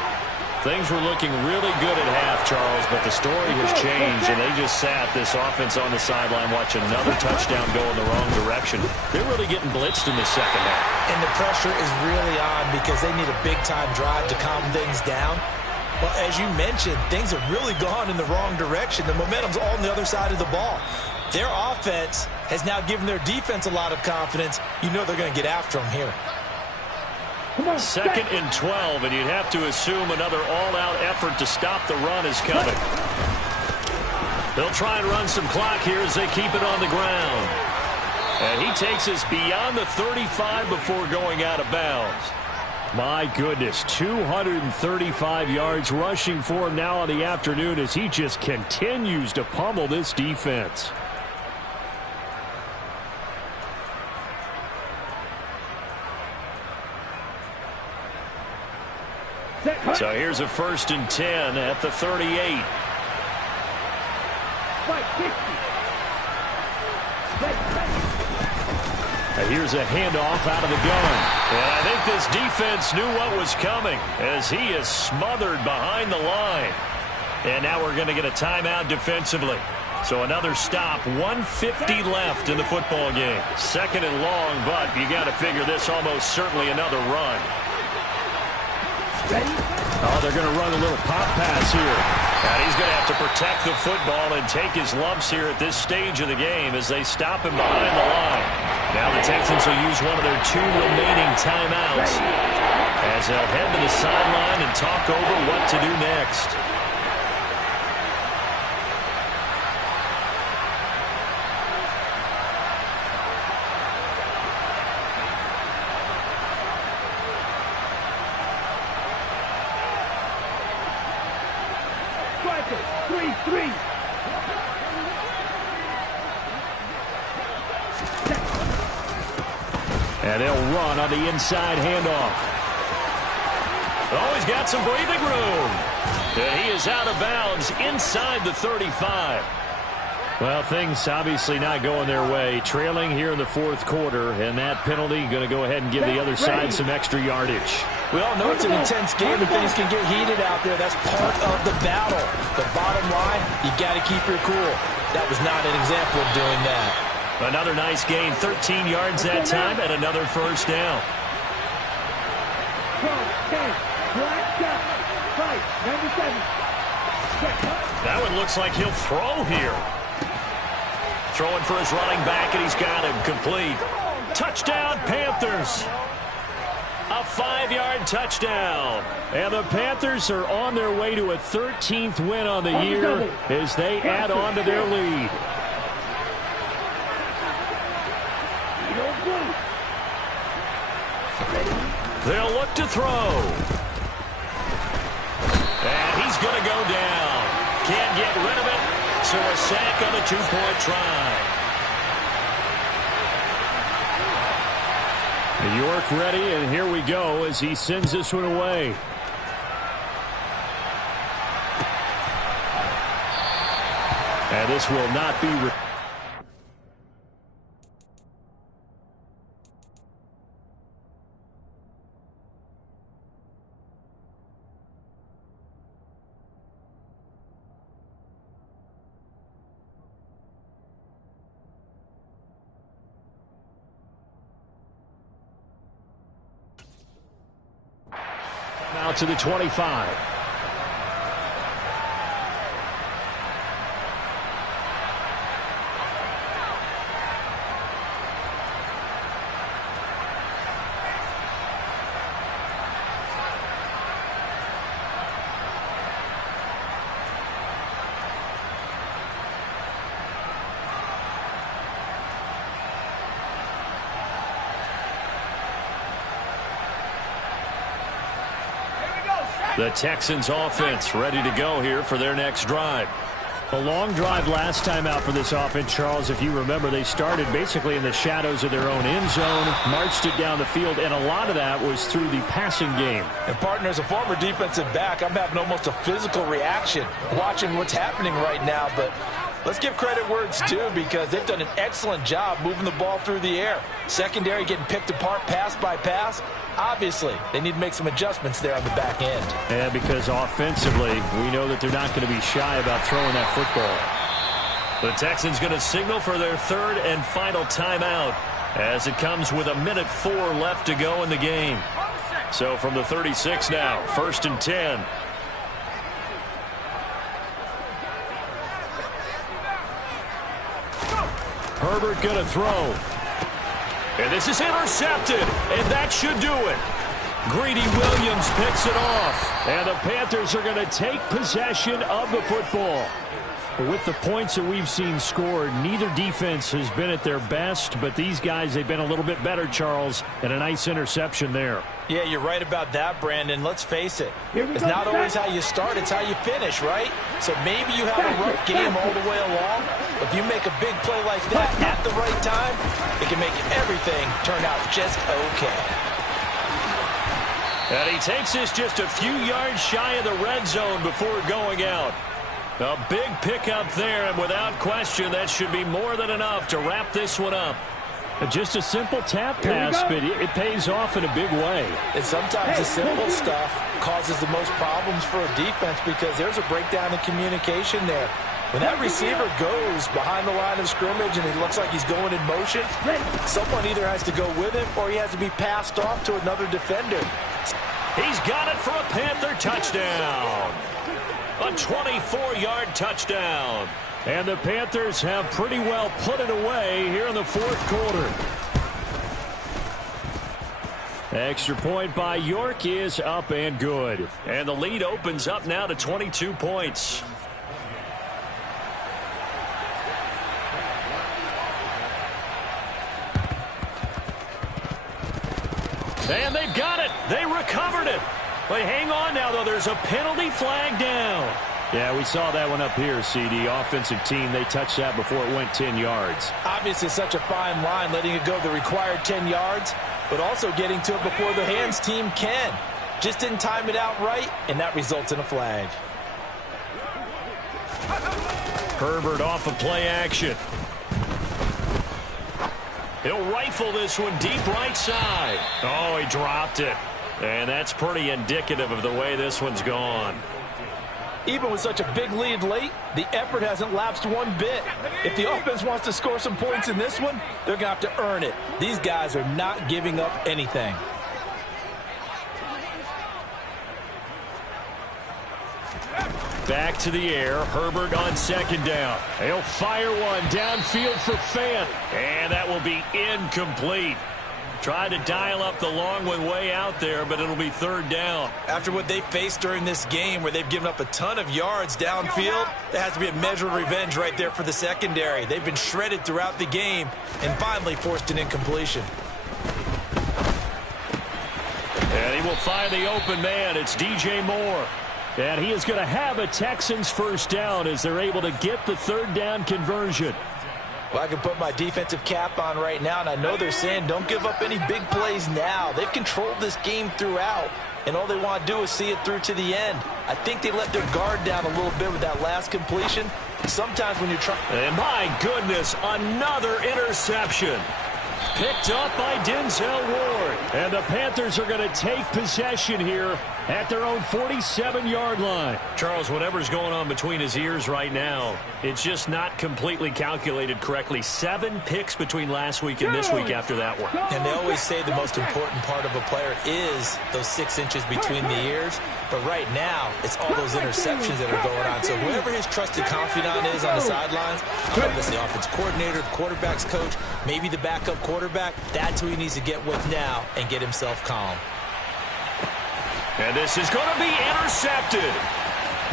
Things were looking really good at half, Charles, but the story has changed, and they just sat this offense on the sideline watching another touchdown go in the wrong direction. They're really getting blitzed in the second half. And the pressure is really on because they need a big-time drive to calm things down. Well, as you mentioned, things have really gone in the wrong direction. The momentum's all on the other side of the ball. Their offense has now given their defense a lot of confidence. You know they're going to get after them here. 2nd and 12, and you'd have to assume another all-out effort to stop the run is coming. They'll try and run some clock here as they keep it on the ground. And he takes us beyond the 35 before going out of bounds. My goodness, 235 yards rushing for him now on the afternoon as he just continues to pummel this defense. So here's a 1st and 10 at the 38. Here's a handoff out of the gun. And I think this defense knew what was coming as he is smothered behind the line. And now we're going to get a timeout defensively. So another stop, 1:50 left in the football game. 2nd and long, but you got to figure this almost certainly another run. Oh, they're going to run a little pop pass here. And he's going to have to protect the football and take his lumps here at this stage of the game as they stop him behind the line. Now the Texans will use one of their 2 remaining timeouts as they'll head to the sideline and talk over what to do next. Striker, 3-3. And they'll run on the inside handoff. Oh, he's got some breathing room. And he is out of bounds inside the 35. Well, things obviously not going their way. Trailing here in the 4th quarter, and that penalty going to go ahead and give the other side some extra yardage. We all know it's an intense game and things can get heated out there. That's part of the battle. But bottom line, you got to keep your cool. That was not an example of doing that. Another nice gain, 13 yards that time, and another first down. 12, 10, black shot, fight, 97. That one looks like he'll throw here. Throwing for his running back, and he's got him complete. Touchdown, Panthers. A 5-yard touchdown. And the Panthers are on their way to a 13th win on the year as they add on to their lead. They'll look to throw. And he's going to go down. Can't get rid of it. So a sack on a 2-point try. York ready, and here we go as he sends this one away. And this will not be... Out to the 25. The Texans offense ready to go here for their next drive. A long drive last time out for this offense, Charles. If you remember, they started basically in the shadows of their own end zone, marched it down the field, and a lot of that was through the passing game. And partner, as a former defensive back, I'm having almost a physical reaction watching what's happening right now. But let's give credit where it's due because they've done an excellent job moving the ball through the air. Secondary getting picked apart pass by pass. Obviously, they need to make some adjustments there on the back end. Yeah, because offensively, we know that they're not going to be shy about throwing that football. The Texans going to signal for their 3rd and final timeout as it comes with 1:04 left to go in the game. So from the 36 now, 1st and 10. Herbert going to throw. And this is intercepted, and that should do it. Greedy Williams picks it off. And the Panthers are going to take possession of the football. With the points that we've seen scored, neither defense has been at their best, but these guys, they've been a little bit better, Charles, and a nice interception there. Yeah, you're right about that, Brandon. Let's face it. It's not always how you start, it's how you finish, right? So maybe you have a rough game all the way along. If you make a big play like that at the right time, it can make everything turn out just okay. And he takes this just a few yards shy of the red zone before going out. A big pickup there, and without question, that should be more than enough to wrap this one up. Just a simple tap pass, but it pays off in a big way. And sometimes the simple stuff causes the most problems for a defense because there's a breakdown in communication there. When that receiver goes behind the line of scrimmage and it looks like he's going in motion, someone either has to go with him or he has to be passed off to another defender. He's got it for a Panther touchdown. A 24-yard touchdown. And the Panthers have pretty well put it away here in the fourth quarter. Extra point by York is up and good. And the lead opens up now to 22 points. And they've got it. They recovered it. But hang on now, though. There's a penalty flag down. Yeah, we saw that one up here, CD. Offensive team, they touched that before it went 10 yards. Obviously, such a fine line, letting it go the required 10 yards, but also getting to it before the hands team can. Just didn't time it out right, and that results in a flag. Herbert off of play action. He'll rifle this one deep right side. Oh, he dropped it. And that's pretty indicative of the way this one's gone. Even with such a big lead late, the effort hasn't lapsed one bit. If the offense wants to score some points in this one, they're going to have to earn it. These guys are not giving up anything. Back to the air. Herbert on second down. He'll fire one downfield for Fant. And that will be incomplete. Tried to dial up the long one way out there, but it'll be third down. After what they faced during this game where they've given up a ton of yards downfield, there has to be a measure of revenge right there for the secondary. They've been shredded throughout the game and finally forced an incompletion. And he will find the open man. It's DJ Moore. And he is going to have a Texans first down as they're able to get the third down conversion. Well, I can put my defensive cap on right now, and I know they're saying don't give up any big plays now. They've controlled this game throughout, and all they want to do is see it through to the end. I think they let their guard down a little bit with that last completion. Sometimes when you're trying... And my goodness, another interception. Picked up by Denzel Ward. And the Panthers are going to take possession here at their own 47-yard line. Charles, whatever's going on between his ears right now, it's just not completely calculated correctly. 7 picks between last week and this week after that one. And they always say the most important part of a player is those 6 inches between the ears. But right now, it's all those interceptions that are going on. So whoever his trusted confidant is on the sidelines, whether it's the offense coordinator, the quarterback's coach, maybe the backup quarterback, that's who he needs to get with now and get himself calm. And this is going to be intercepted.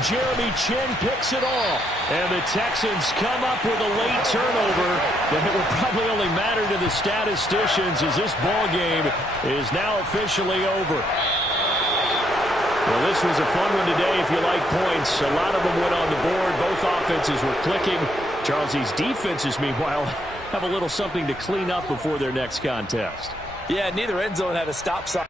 Jeremy Chinn picks it off. And the Texans come up with a late turnover that it will probably only matter to the statisticians as this ball game is now officially over. Well, this was a fun one today if you like points. A lot of them went on the board. Both offenses were clicking. Charles, these defenses, meanwhile, have a little something to clean up before their next contest. Yeah, neither end zone had a stop sign.